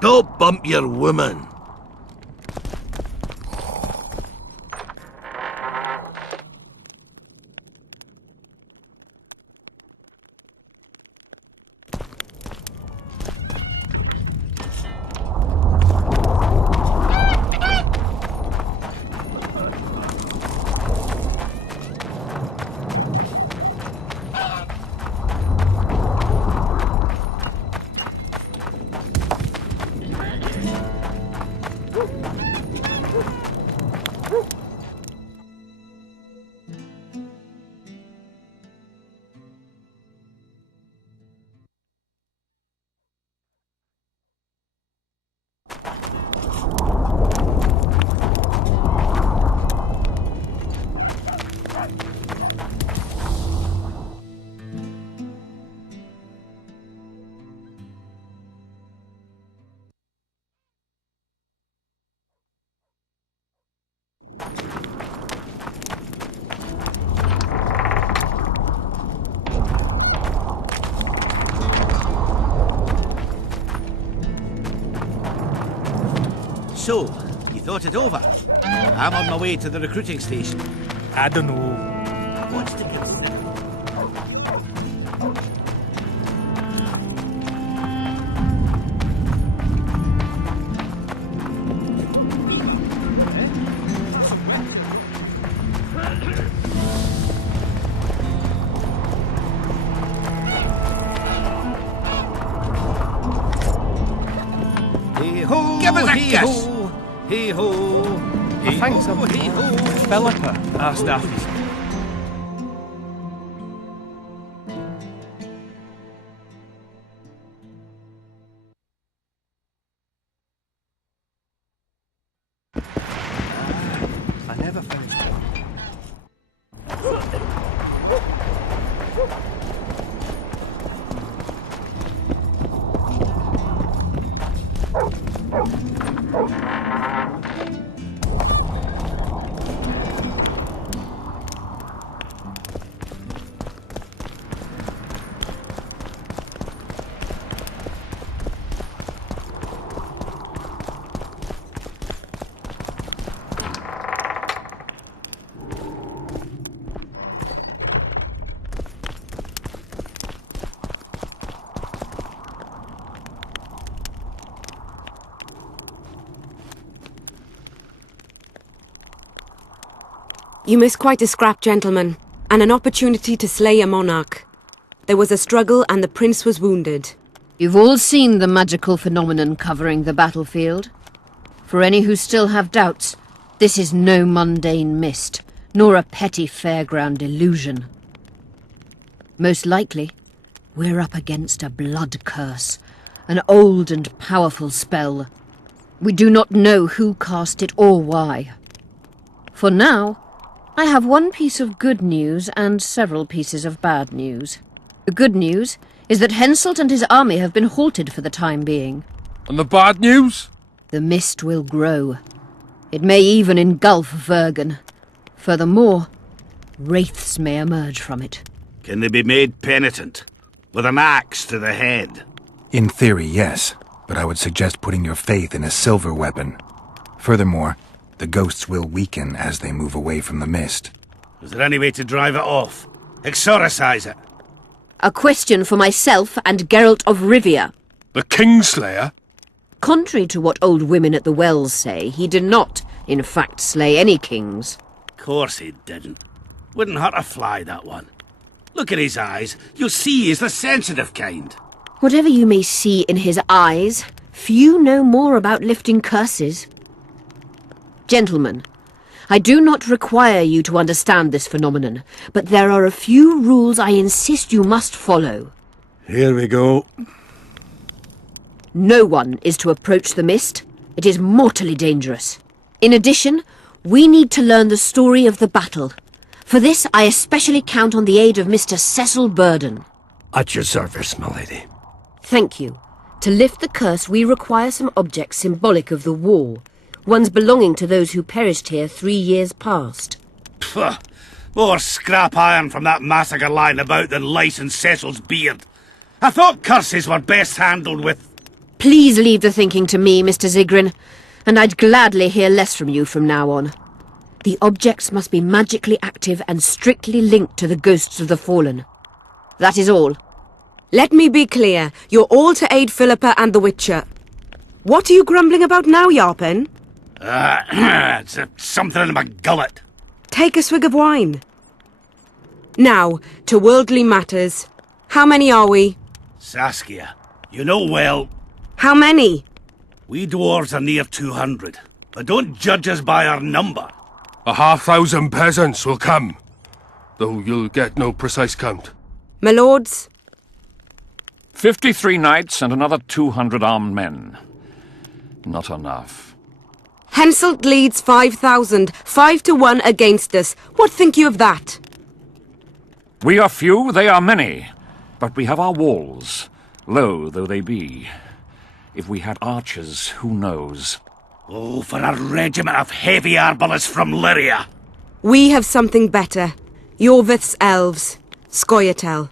Don't bump your woman. So, you thought it over? I'm on my way to the recruiting station. I don't know. What's to consider? Give us a kiss! Hey-ho! I think some Philippa asked after you. I never found it. You miss quite a scrap, gentlemen, and an opportunity to slay a monarch. There was a struggle and the prince was wounded. You've all seen the magical phenomenon covering the battlefield. For any who still have doubts, this is no mundane mist, nor a petty fairground illusion. Most likely, we're up against a blood curse, an old and powerful spell. We do not know who cast it or why. For now, I have one piece of good news and several pieces of bad news. The good news is that Henselt and his army have been halted for the time being. And the bad news? The mist will grow. It may even engulf Vergen. Furthermore, wraiths may emerge from it. Can they be made penitent? With an axe to the head? In theory, yes. But I would suggest putting your faith in a silver weapon. Furthermore, the ghosts will weaken as they move away from the mist. Is there any way to drive it off? Exorcise it? A question for myself and Geralt of Rivia. The Kingslayer? Contrary to what old women at the wells say, he did not, in fact, slay any kings. Course he didn't. Wouldn't hurt a fly, that one. Look at his eyes. You'll see he's the sensitive kind. Whatever you may see in his eyes, Few know more about lifting curses. Gentlemen, I do not require you to understand this phenomenon, but there are a few rules I insist you must follow. Here we go. No one is to approach the mist. It is mortally dangerous. In addition, we need to learn the story of the battle. For this, I especially count on the aid of Mr. Cecil Burden. At your service, my lady. Thank you. To lift the curse, we require some objects symbolic of the war. Ones belonging to those who perished here 3 years past. Pfft, more scrap iron from that massacre lying about than lice in Cecil's beard. I thought curses were best handled with... Please leave the thinking to me, Mr. Zigrin, and I'd gladly hear less from you from now on. The objects must be magically active and strictly linked to the ghosts of the fallen. That is all. Let me be clear. You're all to aid Philippa and the Witcher. What are you grumbling about now, Yarpen? It's something in my gullet. Take a swig of wine. Now, to worldly matters. How many are we? Saskia, you know well, How many? we dwarves are near 200. But don't judge us by our number. 1,000 peasants will come, though you'll get no precise count. My lords? 53 knights and another 200 armed men. Not enough. Henselt leads 5,000, 5 to 1 against us. What think you of that? We are few, they are many. But we have our walls, low though they be. If we had archers, who knows? Oh, for a regiment of heavy arbalists from Lyria. We have something better. Jorvith's elves. Scoia'tael.